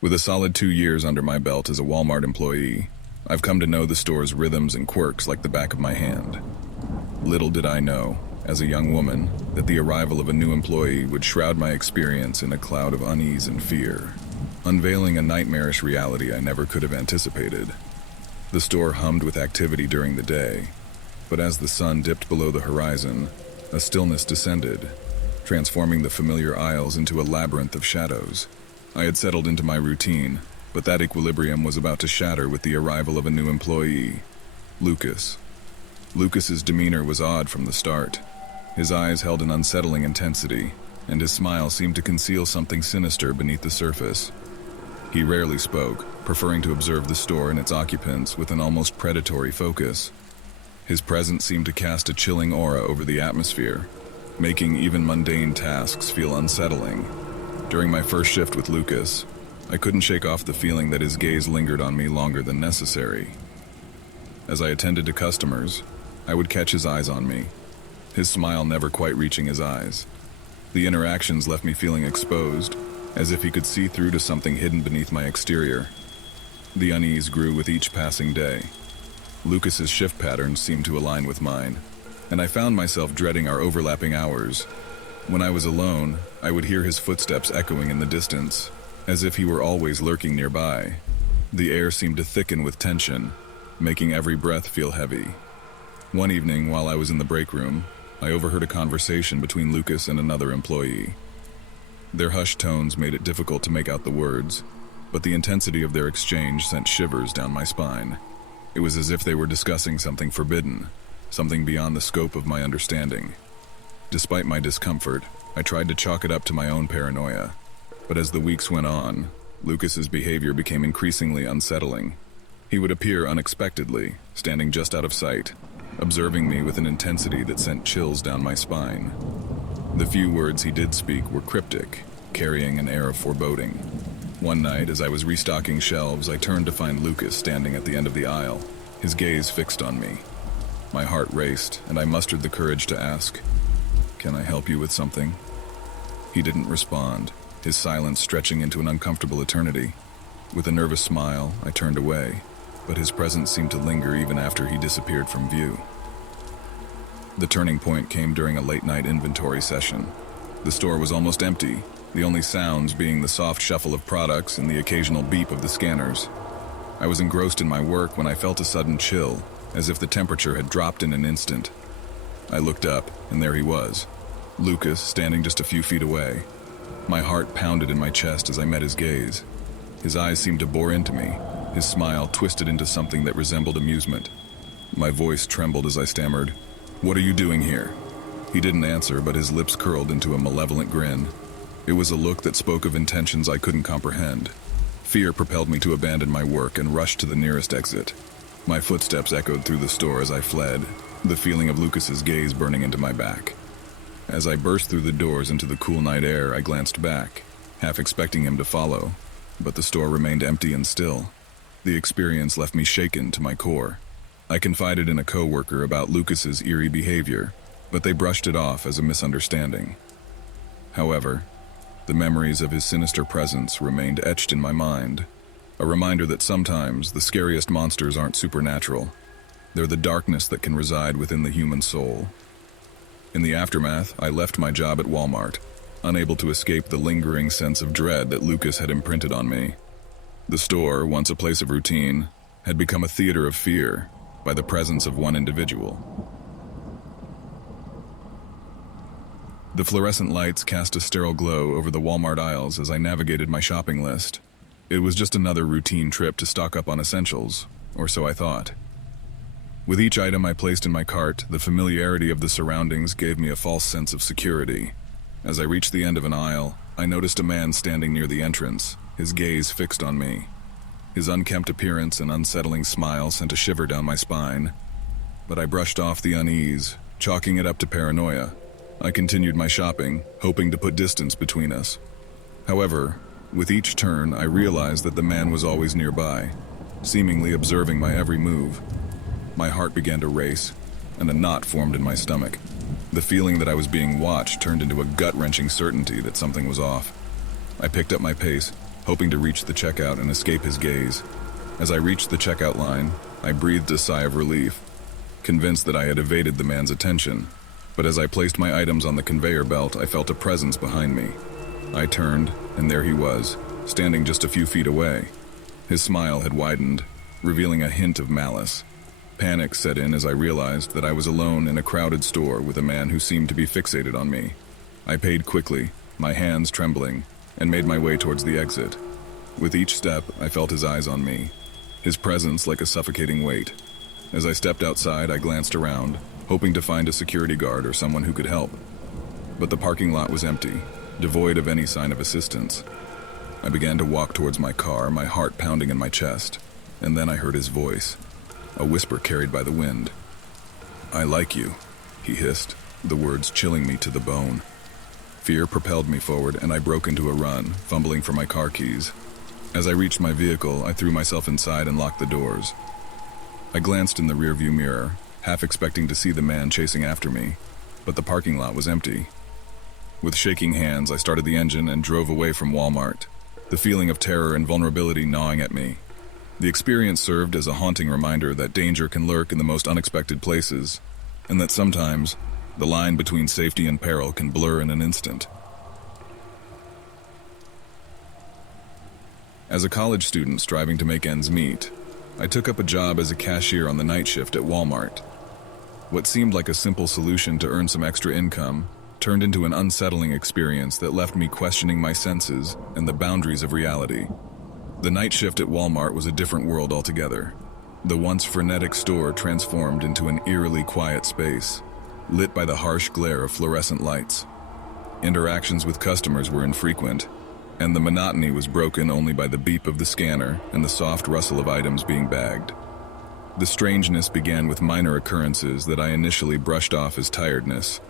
With a solid 2 years under my belt as a Walmart employee, I've come to know the store's rhythms and quirks like the back of my hand. Little did I know, as a young woman, that the arrival of a new employee would shroud my experience in a cloud of unease and fear, unveiling a nightmarish reality I never could have anticipated. The store hummed with activity during the day, but as the sun dipped below the horizon, a stillness descended, transforming the familiar aisles into a labyrinth of shadows. I had settled into my routine, but that equilibrium was about to shatter with the arrival of a new employee, Lucas. Lucas's demeanor was odd from the start. His eyes held an unsettling intensity, and his smile seemed to conceal something sinister beneath the surface. He rarely spoke, preferring to observe the store and its occupants with an almost predatory focus. His presence seemed to cast a chilling aura over the atmosphere, making even mundane tasks feel unsettling. During my first shift with Lucas, I couldn't shake off the feeling that his gaze lingered on me longer than necessary. As I attended to customers, I would catch his eyes on me, his smile never quite reaching his eyes. The interactions left me feeling exposed, as if he could see through to something hidden beneath my exterior. The unease grew with each passing day. Lucas's shift patterns seemed to align with mine, and I found myself dreading our overlapping hours. When I was alone, I would hear his footsteps echoing in the distance, as if he were always lurking nearby. The air seemed to thicken with tension, making every breath feel heavy. One evening, while I was in the break room, I overheard a conversation between Lucas and another employee. Their hushed tones made it difficult to make out the words, but the intensity of their exchange sent shivers down my spine. It was as if they were discussing something forbidden, something beyond the scope of my understanding. Despite my discomfort, I tried to chalk it up to my own paranoia. But as the weeks went on, Lucas's behavior became increasingly unsettling. He would appear unexpectedly, standing just out of sight, observing me with an intensity that sent chills down my spine. The few words he did speak were cryptic, carrying an air of foreboding. One night, as I was restocking shelves, I turned to find Lucas standing at the end of the aisle, his gaze fixed on me. My heart raced, and I mustered the courage to ask, "Can I help you with something?" He didn't respond, his silence stretching into an uncomfortable eternity. With a nervous smile, I turned away, but his presence seemed to linger even after he disappeared from view. The turning point came during a late-night inventory session. The store was almost empty, the only sounds being the soft shuffle of products and the occasional beep of the scanners. I was engrossed in my work when I felt a sudden chill, as if the temperature had dropped in an instant. I looked up, and there he was, Lucas standing just a few feet away. My heart pounded in my chest as I met his gaze. His eyes seemed to bore into me, his smile twisted into something that resembled amusement. My voice trembled as I stammered, "What are you doing here?" He didn't answer, but his lips curled into a malevolent grin. It was a look that spoke of intentions I couldn't comprehend. Fear propelled me to abandon my work and rush to the nearest exit. My footsteps echoed through the store as I fled, the feeling of Lucas's gaze burning into my back. As I burst through the doors into the cool night air, I glanced back, half expecting him to follow, but the store remained empty and still. The experience left me shaken to my core. I confided in a coworker about Lucas's eerie behavior, but they brushed it off as a misunderstanding. However, the memories of his sinister presence remained etched in my mind, a reminder that sometimes the scariest monsters aren't supernatural. They're the darkness that can reside within the human soul. In the aftermath, I left my job at Walmart, unable to escape the lingering sense of dread that Lucas had imprinted on me. The store, once a place of routine, had become a theater of fear by the presence of one individual. The fluorescent lights cast a sterile glow over the Walmart aisles as I navigated my shopping list. It was just another routine trip to stock up on essentials, or so I thought. With each item I placed in my cart, the familiarity of the surroundings gave me a false sense of security. As I reached the end of an aisle, I noticed a man standing near the entrance, his gaze fixed on me. His unkempt appearance and unsettling smile sent a shiver down my spine, but I brushed off the unease, chalking it up to paranoia. I continued my shopping, hoping to put distance between us. However, with each turn, I realized that the man was always nearby, seemingly observing my every move. My heart began to race, and a knot formed in my stomach. The feeling that I was being watched turned into a gut-wrenching certainty that something was off. I picked up my pace, hoping to reach the checkout and escape his gaze. As I reached the checkout line, I breathed a sigh of relief, convinced that I had evaded the man's attention. But as I placed my items on the conveyor belt, I felt a presence behind me. I turned, and there he was, standing just a few feet away. His smile had widened, revealing a hint of malice. Panic set in as I realized that I was alone in a crowded store with a man who seemed to be fixated on me. I paid quickly, my hands trembling, and made my way towards the exit. With each step, I felt his eyes on me, his presence like a suffocating weight. As I stepped outside, I glanced around, hoping to find a security guard or someone who could help. But the parking lot was empty, devoid of any sign of assistance. I began to walk towards my car, my heart pounding in my chest, and then I heard his voice, a whisper carried by the wind. "I like you," he hissed, the words chilling me to the bone. Fear propelled me forward, and I broke into a run, fumbling for my car keys. As I reached my vehicle, I threw myself inside and locked the doors. I glanced in the rearview mirror, half expecting to see the man chasing after me, but the parking lot was empty. With shaking hands, I started the engine and drove away from Walmart, the feeling of terror and vulnerability gnawing at me. The experience served as a haunting reminder that danger can lurk in the most unexpected places, and that sometimes the line between safety and peril can blur in an instant. As a college student striving to make ends meet, I took up a job as a cashier on the night shift at Walmart. What seemed like a simple solution to earn some extra income turned into an unsettling experience that left me questioning my senses and the boundaries of reality. The night shift at Walmart was a different world altogether. The once frenetic store transformed into an eerily quiet space, lit by the harsh glare of fluorescent lights. Interactions with customers were infrequent, and the monotony was broken only by the beep of the scanner and the soft rustle of items being bagged. The strangeness began with minor occurrences that I initially brushed off as tiredness.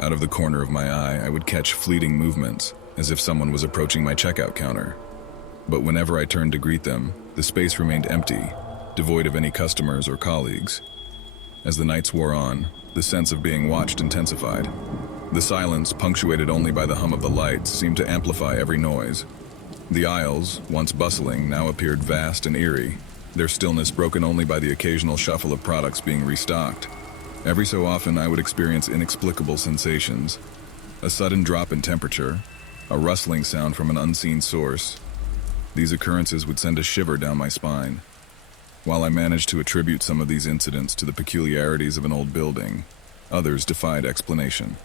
Out of the corner of my eye, I would catch fleeting movements, as if someone was approaching my checkout counter. But whenever I turned to greet them, the space remained empty, devoid of any customers or colleagues. As the nights wore on, the sense of being watched intensified. The silence, punctuated only by the hum of the lights, seemed to amplify every noise. The aisles, once bustling, now appeared vast and eerie, their stillness broken only by the occasional shuffle of products being restocked. Every so often, I would experience inexplicable sensations. A sudden drop in temperature, a rustling sound from an unseen source. These occurrences would send a shiver down my spine. While I managed to attribute some of these incidents to the peculiarities of an old building, others defied explanation.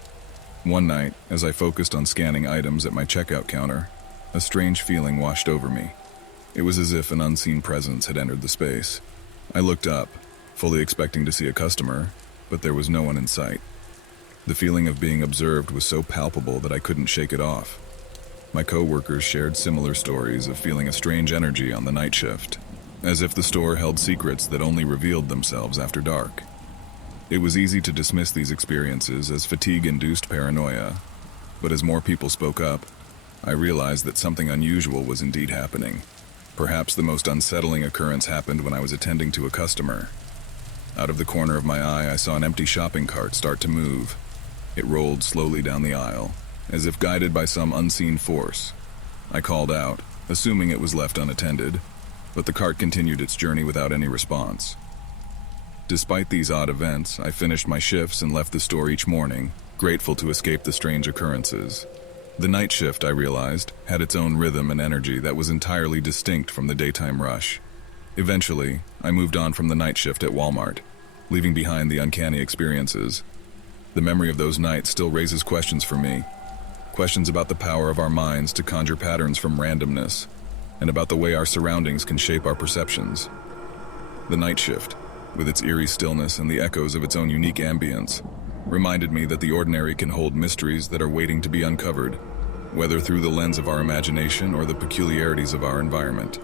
One night, as I focused on scanning items at my checkout counter, a strange feeling washed over me. It was as if an unseen presence had entered the space. I looked up, fully expecting to see a customer, but there was no one in sight. The feeling of being observed was so palpable that I couldn't shake it off. My co-workers shared similar stories of feeling a strange energy on the night shift, as if the store held secrets that only revealed themselves after dark. It was easy to dismiss these experiences as fatigue-induced paranoia, but as more people spoke up, I realized that something unusual was indeed happening. Perhaps the most unsettling occurrence happened when I was attending to a customer. Out of the corner of my eye, I saw an empty shopping cart start to move. It rolled slowly down the aisle, as if guided by some unseen force. I called out, assuming it was left unattended, but the cart continued its journey without any response. Despite these odd events, I finished my shifts and left the store each morning, grateful to escape the strange occurrences. The night shift, I realized, had its own rhythm and energy that was entirely distinct from the daytime rush. Eventually, I moved on from the night shift at Walmart, leaving behind the uncanny experiences. The memory of those nights still raises questions for me. Questions about the power of our minds to conjure patterns from randomness, and about the way our surroundings can shape our perceptions. The night shift, with its eerie stillness and the echoes of its own unique ambience, reminded me that the ordinary can hold mysteries that are waiting to be uncovered, whether through the lens of our imagination or the peculiarities of our environment.